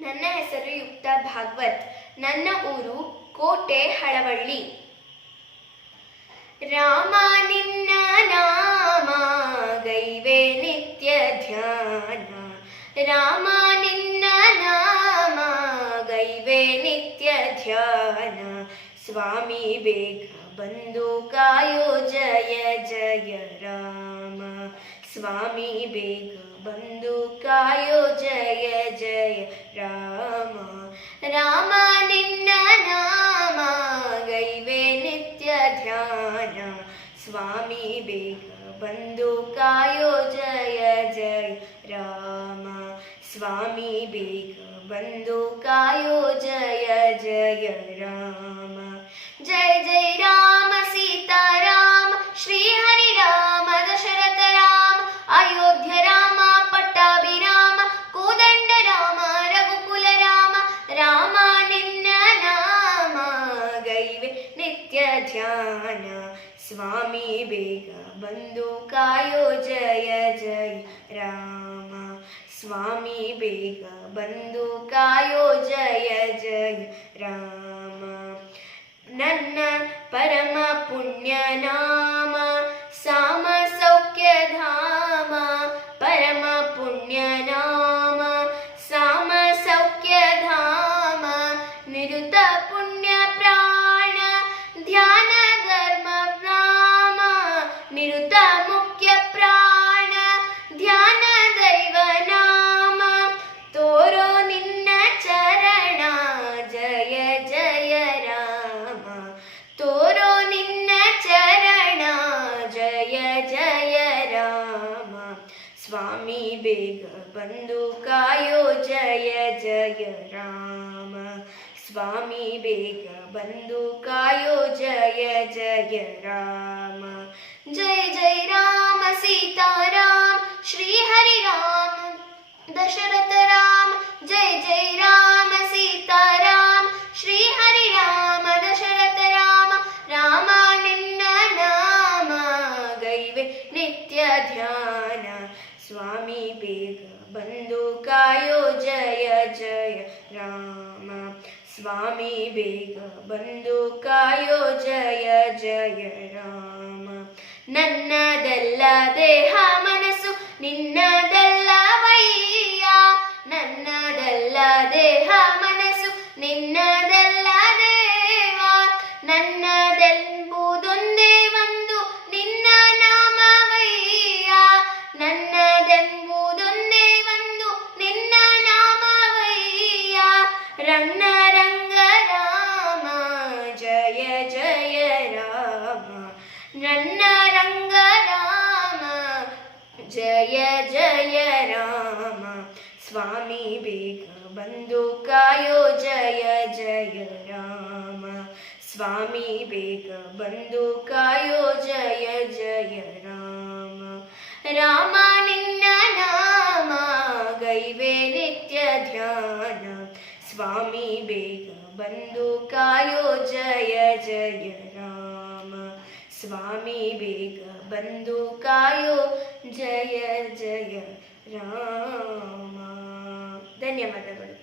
ನನ್ನ ಹೆಸರು ಯುಕ್ತ ಭಾಗವತ್. ನನ್ನ ಊರು ಕೋಟೆ ಹಳವಳ್ಳಿ ರಾಮ, ನಿನ್ನ ನಾಮ, ಗೈವೆ ನಿತ್ಯ ಧ್ಯಾನ. ರಾಮ, ನಿನ್ನ ನಾಮ, ಗೈವೆ ನಿತ್ಯ ಧ್ಯಾನ. ಸ್ವಾಮಿ ಬೇಗ ಬಂದು ಕಾಯೋ ಜಯ ಜಯ ರಾಮ. ಸ್ವಾಮಿ ಬೇಗ ಬಂದು ಕಾಯೋ ಜಯ ಜಯ ರಾಮ ರಾಮ ನಿನ್ನ ನಾಮ ಗೈವೆ ನಿತ್ಯ ಧ್ಯಾನ ಸ್ವಾಮಿ ಬೇಗ ಬಂದು ಕಾಯೋ ಜಯ ಜಯ ರಾಮ ಸ್ವಾಮಿ ಬೇಗ ಬಂದು ಕಾಯೋ ಜಯ ಜಯ ರಾಮ ನಿತ್ಯ ಧ್ಯಾನ ಸ್ವಾಮಿ ಬೇಗ ಬಂದು ಕಾಯೋ ಜಯ ಜಯ ರಾಮ ಸ್ವಾಮಿ ಬೇಗ ಬಂದು ಕಾಯೋ ಜಯ ಜಯ ನಿರುತ ಮುಖ್ಯ ಪ್ರಾಣ, ಧ್ಯಾನ ದೈವ ನಾಮ. ತೋರೋ ನಿನ್ನ ಚರಣ, ಜಯ ಜಯ ರಾಮ. ತೋರೋ ನಿನ್ನ ಚರಣ, ಜಯ ಜಯ ರಾಮ. ಸ್ವಾಮಿ, ಬೇಗ ಬಂದು ಕಾಯೋ, ಜಯ ಜಯ ರಾಮ. ಸ್ವಾಮಿ ಬೇಗ ಬಂದು ಕಾಯೋ ಜಯ ಜಯ ರಾಮ ಜಯ ಜಯ ರಾಮ ಸೀತಾರಾಮ ಶ್ರೀ ಹರಿ ರಾಮ ದಶರಥ ರಾಮ ಜಯ ಜಯ ರಾಮ ಸೀತಾರಾಮ ಶ್ರೀ ಹರಿ ರಾಮ ದಶರಥ ರಾಮ ರಾಮ ನಿನ್ನ ನಾಮ ಗೈವೆ ನಿತ್ಯ ಧ್ಯಾನ ಸ್ವಾಮಿ ಬೇಗ ಬಂದು ಕಾಯೋ ಜಯ ಜಯ ರಾಮ ಸ್ವಾಮಿ ಬೇಗ ಬಂದು ಕಾಯೋ ಜಯ ಜಯ ರಾಮ. ನನ್ನದಲ್ಲ ದೇಹ ಮನಸ್ಸು ನಿನ್ನದಲ್ಲವಯ್ಯ ಜಯ ಜಯ ರಾಮ ಸ್ವಾಮಿ ಬೇಗ ಬಂದು ಕಾಯೋ ಜಯ ಜಯ ರಾಮ ಸ್ವಾಮಿ ಬೇಗ ಬಂದು ಕಾಯೋ ಜಯ ಜಯ ರಾಮ ರಾಮ ನಿನ್ನ ನಾಮ ಗೈವೆ ನಿತ್ಯ ಧ್ಯಾನ ಸ್ವಾಮಿ ಬೇಗ ಬಂದು ಕಾಯೋ ಜಯ ಜಯ ರಾಮ ಸ್ವಾಮಿ ಬೇಗ ಬಂದು ಕಾಯೋ. ಜಯ ಜಯ ರಾಮ. ಧನ್ಯವಾದಗಳು.